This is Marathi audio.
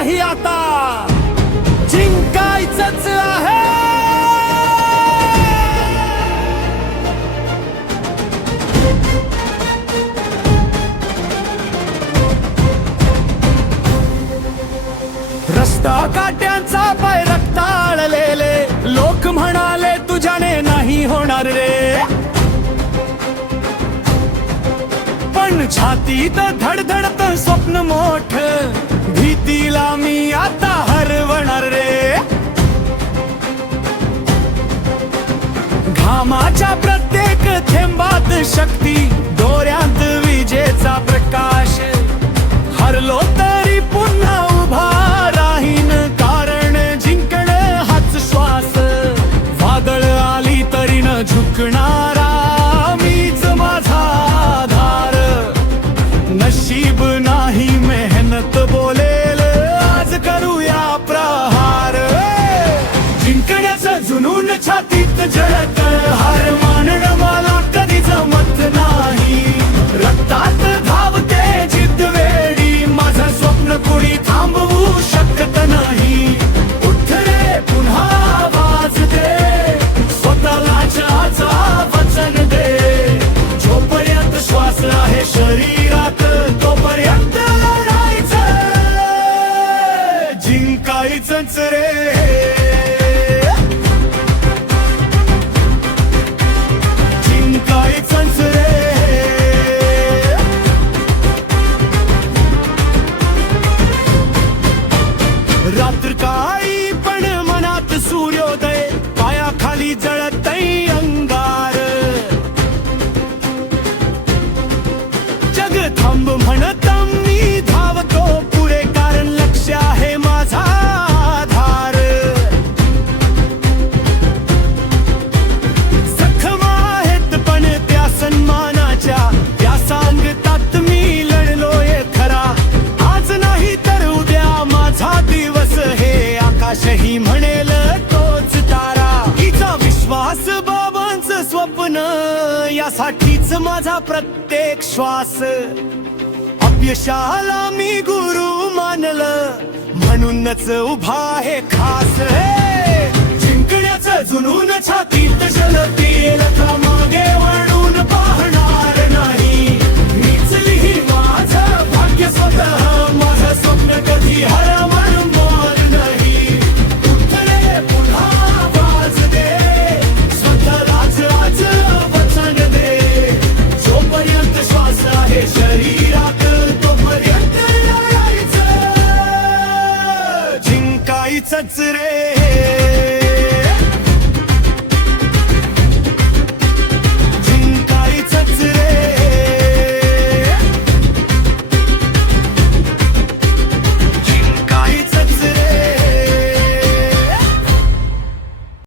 नाही आता, जिंकायचंच आहे. रस्ता काट्यांचा पाय रक्ताळलेले लोक म्हणाले तुझ्याने नाही होणार रे, पण छातीत धडधडत स्वप्न मोठ, भीतीला मी आता हरवणार रे. घामाच्या प्रत्येक थेंबात शक्ती, डोळ्यात विजेचा प्रकाश. हरलो तरी पुन्हा उभा राहीन, कारण जिंकणं हाच श्वास. वादळ आली तरी न झुकणारा मीच माझा आधार. नशीब नाही मेहनत बोलेल, आज करूया प्रहार. जिंकण्याचं जुनून छातीत जळत, हार मानणं मला कधी जमत नाही. रक्तात धावते जिद्द वेडी, माझं स्वप्न कोणी थांबवू शकत नाही. उठ रे पुन्हा आवाज दे, स्वतःलाच आज वचन दे. जोपर्यंत श्वास आहे शरीरात तोपर्यंत लढायचं, जिंकायचंच रे. जिंकायचंच रे. रात्र काळी पण मनात सूर्योदय, पायाखाली जळतय अंगार. जग थांब म्हणत मी धावतो पुढे, कारण लक्ष आहे माझा आधार. जखमा आहेत पण त्या सन्मानाच्या, त्या सांगतात मी लढलोय खरा. आज नाही तर उद्या माझा दिवस, हे आकाशही म्हणेल तोच तारा. हिचा विश्वास बाबांचं स्वप्न, यासाठीच माझा प्रत्येक श्वास. अपयशाला मी गुरु मानलं, म्हणूनच उभा आहे खास. जिंकण्याचं जुनून छातीत जलतील, का मागे वळून पाहणार नाही. मीच लिही माझं भाग्य स्वतः, माझं स्वप्न कधी हरवणार नाही. उठ रे पुन्हा आवाज दे, स्वतःलाच आज वचन दे. जोपर्यंत श्वास आहे शरीरात तोपर्यंत लढायचं, जिंकायचंच रे.